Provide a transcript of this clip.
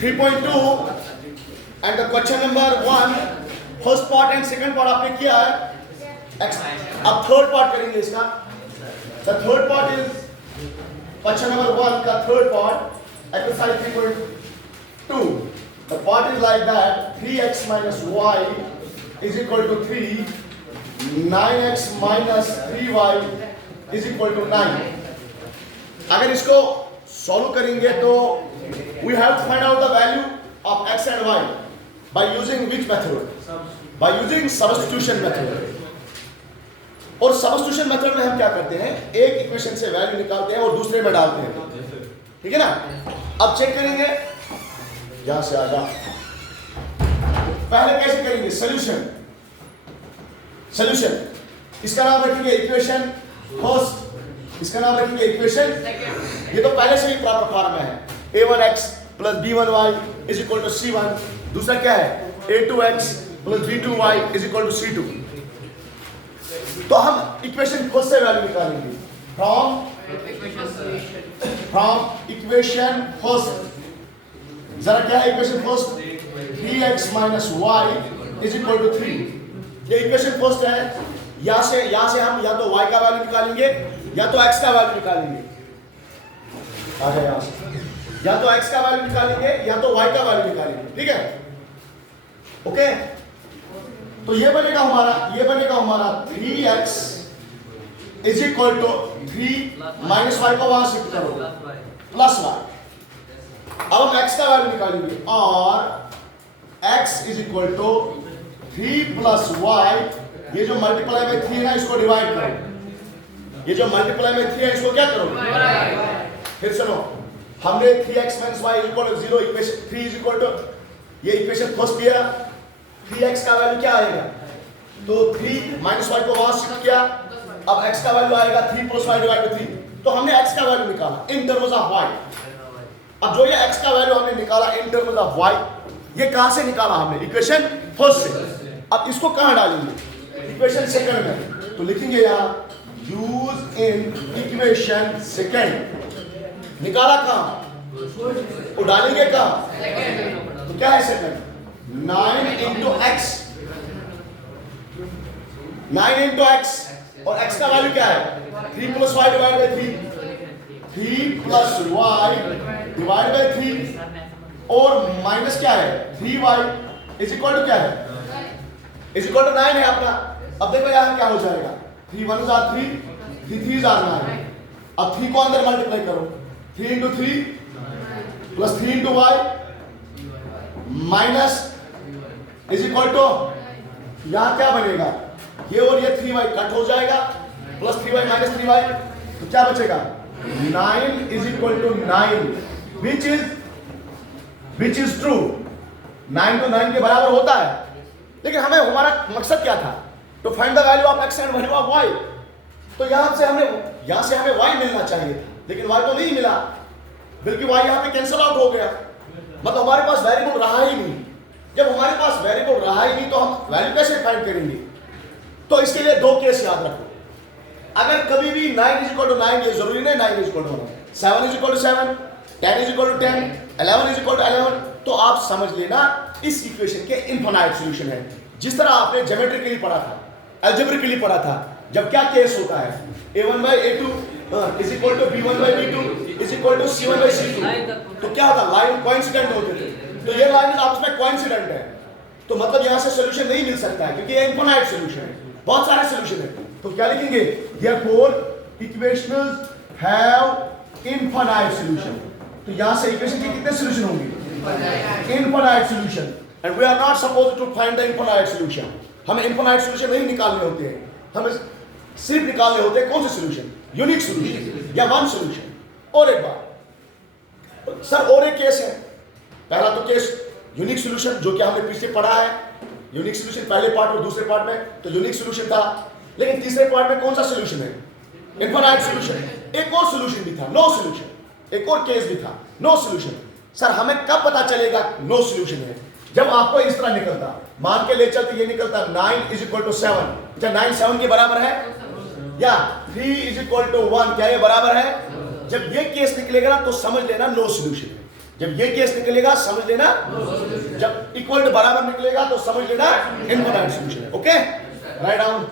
3.2 and the question number 1 first part and second part आपने किया है। अब थर्ड पार्ट करेंगे इसका। The third part is question number 1 का third part exercise 3.2। The part is like that 3x minus y is equal to 3, 9x minus 3y is equal to 9। अगर इसको solve करेंगे तो we have to find out the value of x and y by using which method? By using substitution method। और substitution method में हम क्या करते हैं, एक इक्वेशन से वैल्यू निकालते हैं और दूसरे में डालते हैं, ठीक है ना। अब चेक करेंगे यहां से आगा। पहले कैसे करेंगे सॉल्यूशन। सॉल्यूशन इसका नाम रखेंगे इक्वेशन फर्स्ट, इसका नाम रखेंगे इक्वेशन। ये तो पहले से ही प्रॉपर फॉर्म में है, a1x plus b1y is equal to c1। दूसरा क्या है, a2x plus b2y is equal to c2। तो हम इक्वेशन फर्स्ट से वैल्यू निकालेंगे फ्रॉम इक्वेशन फर्स्ट। जरा क्या है equation first, 3x minus y is equal to 3। ये इक्वेशन फर्स्ट है। यहां से हम या तो y का वैल्यू निकालेंगे या तो x का वैल्यू निकालेंगे। आ जाए यहां से, या तो x का वैल्यू निकालेंगे या तो y का वैल्यू निकालेंगे, ठीक है। ओके, तो ये बनेगा हमारा 3x is equal to 3 minus y को वहां शिफ्ट करो प्लस y। अब हम x का वैल्यू निकालेंगे और x is equal to 3 plus y। ये जो मल्टीप्लाई में 3 है ना, इसको डिवाइड करो। ये जो मल्टीप्लाई में 3 है इसको क्या करो, फिर सुनो, हमने 3x minus y equal to 0 equation 3 is equal to ये इक्वेशन फर्स्ट किया। 3x का वैल्यू क्या आएगा, तो 3 minus y को वहां शिफ्ट किया। अब x का वैल्यू आएगा 3 plus y divided by 3। तो हमने x का वैल्यू निकाला इन टर्म्स ऑफ y। अब जो ये x का वैल्यू हमने निकाला इन टर्म्स ऑफ y, ये कहां से निकाला हमने, इक्वेशन फर्स्ट से। अब इसको कहां डालेंगे, इक्वेशन सेकंड में। तो लिखेंगे यहां यूज इन इक्वेशन सेकंड। निकाला कहां, वो डालेंगे कहां, तो क्या है second, 9 into x, 9 into x और x का वैल्यू क्या है, 3 plus y divided by 3, 3 plus y divided by 3 और माइनस क्या है 3y इज इक्वल टू क्या है, इज इक्वल टू 9 है अपना। अब देखो यहां क्या हो जाएगा, 3 1 are 3, 3 3 are 9। अब 3 को अंदर मल्टीप्लाई करो, 3 into 3 plus 3 into y minus is equal to, यहां क्या बनेगा, ये और ये 3y कट हो जाएगा, प्लस 3y माइनस 3y, तो क्या बचेगा 9 is equal to 9 which is true. 9 तो 9 के बराबर होता है, लेकिन हमें हमारा मकसद क्या था, to find the value of x and value of y। तो यहां से हमें y मिलना चाहिए था, लेकिन y तो नहीं मिला, बल्कि y यहां पे कैंसिल आउट हो गया। मतलब हमारे पास वेरिएबल रहा ही नहीं। जब हमारे पास वेरिएबल रहा ही नहीं तो हम वैल्यू कैसे फाइंड करेंगे। तो इसके लिए दो केस याद रखो। अगर कभी भी 9 is equal to 9, ये जरूरी नहीं 9 is equal to 9, 7 is equal to 7, 10 is equal to 10, 11 is equal to 11, तो आप समझ लेना इस इक्वेशन के इनफाइनाइट सॉल्यूशन है। जिस तरह आपने ज्योमेट्रिकली पढ़ा था, अलजेब्रिकली पढ़ा था, जब क्या केस होता है, a1 by a2 is equal to b1 by b2 is equal to c1 by c2, तो क्या होता, लाइन कोइंसिडेंट होते थे। तो ये लाइन आपस में कोइंसिडेंट है, तो मतलब यहाँ से सॉल्यूशन नहीं मिल सकता है, क्योंकि ये इनफाइनाइट सॉल्यूशन है, बहुत सारे सॉल्यूशन है। तो क्या लिखेंगे, therefore equations have infinite solution। तो यहाँ से इक्वेशन के कितने सॉल्यूशन होंगे, infinite solution, and we are not supposed to find the infinite solution। हमें infinite solution नहीं निकालने होते हैं, हमें सिर्फ निकालने होते हैं कौन से सॉल्यूशन, यूनिक सॉल्यूशन या वन सॉल्यूशन। और एक बार सर, और एक केस है। पहला तो केस यूनिक सॉल्यूशन, जो कि हमने पीछे पढ़ा है, यूनिक सॉल्यूशन पहले पार्ट और दूसरे पार्ट में तो यूनिक सॉल्यूशन था, लेकिन तीसरे पार्ट में कौन सा सॉल्यूशन है, इनफाइनाइट सॉल्यूशन। एक और सॉल्यूशन भी था, नो सॉल्यूशन। एक और केस भी था, नो सॉल्यूशन। सर हमें कब पता चलेगा नो सॉल्यूशन है, जब आपको इस तरह निकलता, मान के ले चलते ये निकलता 9 is equal to 7, क्या 9 7 के बराबर है, या 3 is equal to 1, क्या ये बराबर है। जब ये केस निकलेगा ना तो समझ लेना नो सॉल्यूशन है। जब ये केस निकलेगा समझ लेना, जब इक्वल टू बराबर निकलेगा तो समझ लेना इनफाइनाइट सॉल्यूशन है। Okay, write down.